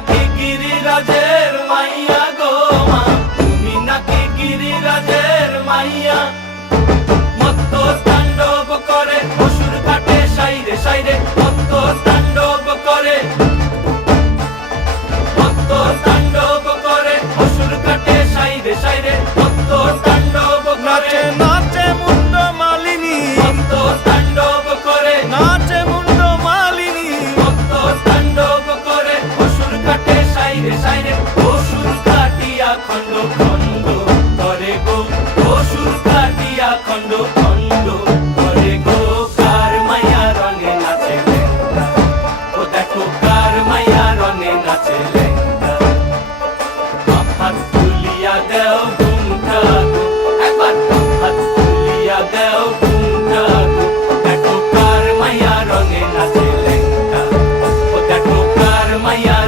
নাকি গিরিরাজের মাইয়া গো মা, তুমি নাকি গিরিরাজের মাইয়া। মত্ত তাণ্ডব করে অসুর কাটে সাইরে সাইরে, মত্ত তাণ্ডব করে, মত্ত তাণ্ডব করে অসুর কাটে সাইরে সাইরে, মত্ত তাণ্ডব করে। নাচে মুন্ড মালিনী, মত্ত তাণ্ডব করে, নাচে মুন্ড মালিনী, মত্ত তাণ্ডব করে অসুর কাটে সাইরে সাইরে, অসুর কাটিয়া খণ্ড খণ্ড করে গো, অসুর কাটিয়া খণ্ড খণ্ড করে গো। কার মায়া রঙে নাচে লেন্দা, ও দেখো কার মায়া রঙে নাচে।